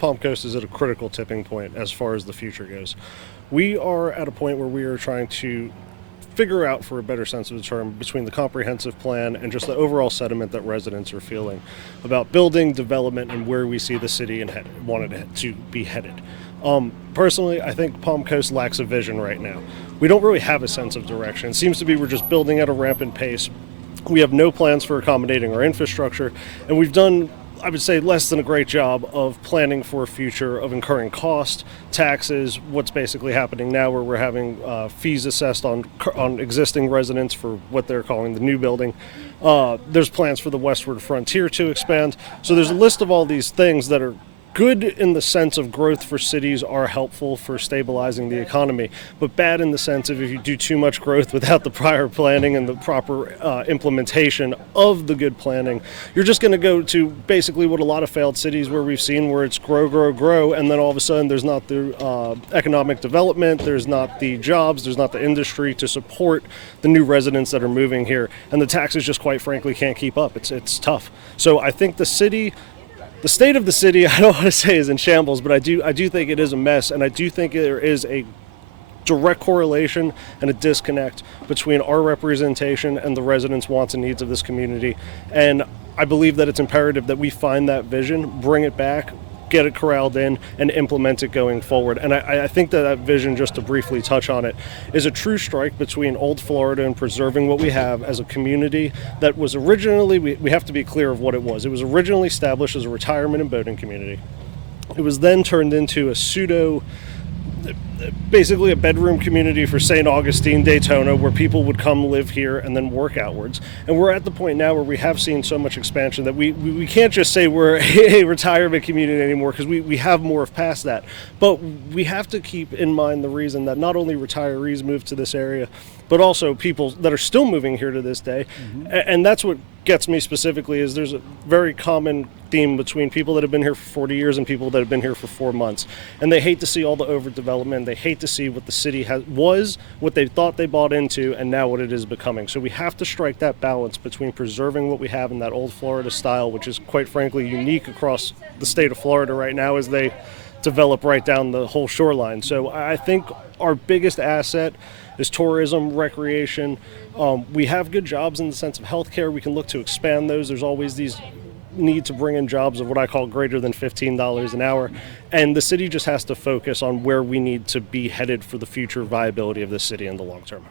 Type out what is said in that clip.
Palm Coast is at a critical tipping point as far as the future goes. We are at a point where we are trying to figure out, for a better sense of the term, between the comprehensive plan and just the overall sentiment that residents are feeling about building, development, and where we see the city and wanted it to be headed. Personally, I think Palm Coast lacks a vision right now. We don't really have a sense of direction. It seems to be we're just building at a rampant pace. We have no plans for accommodating our infrastructure, and we've done, I would say, less than a great job of planning for a future of incurring cost, taxes, what's basically happening now where we're having fees assessed on existing residents for what they're calling the new building. There's plans for the westward frontier to expand. So there's a list of all these things that are good in the sense of growth for cities, are helpful for stabilizing the economy, but bad in the sense of if you do too much growth without the prior planning and the proper implementation of the good planning, you're just going to go to basically what a lot of failed cities where we've seen where it's grow, and then all of a sudden there's not the economic development, there's not the jobs, there's not the industry to support the new residents that are moving here, and the taxes just quite frankly can't keep up. It's tough. So I think the state of the city, I don't want to say is in shambles, but I do think it is a mess, and I do think there is a direct correlation and a disconnect between our representation and the residents' wants and needs of this community. And I believe that it's imperative that we find that vision, bring it back, get it corralled in, and implement it going forward. And I think that vision, just to briefly touch on it, is a true strike between old Florida and preserving what we have as a community that was originally, we have to be clear of what it was. It was originally established as a retirement and boating community. It was then turned into basically a bedroom community for St. Augustine, Daytona, where people would come live here and then work outwards. And we're at the point now where we have seen so much expansion that we can't just say we're a retirement community anymore, because we have morphed past that. But we have to keep in mind the reason that not only retirees move to this area, but also people that are still moving here to this day. Mm-hmm. And that's what gets me specifically, is there's a very common theme between people that have been here for 40 years and people that have been here for 4 months. And they hate to see all the overdevelopment. They hate to see what the city was, what they thought they bought into, and now what it is becoming. So we have to strike that balance between preserving what we have in that old Florida style, which is quite frankly unique across the state of Florida right now as they develop right down the whole shoreline. So I think our biggest asset is tourism, recreation. We have good jobs in the sense of healthcare. We can look to expand those. There's always these need to bring in jobs of what I call greater than $15 an hour. And the city just has to focus on where we need to be headed for the future viability of this city in the long term.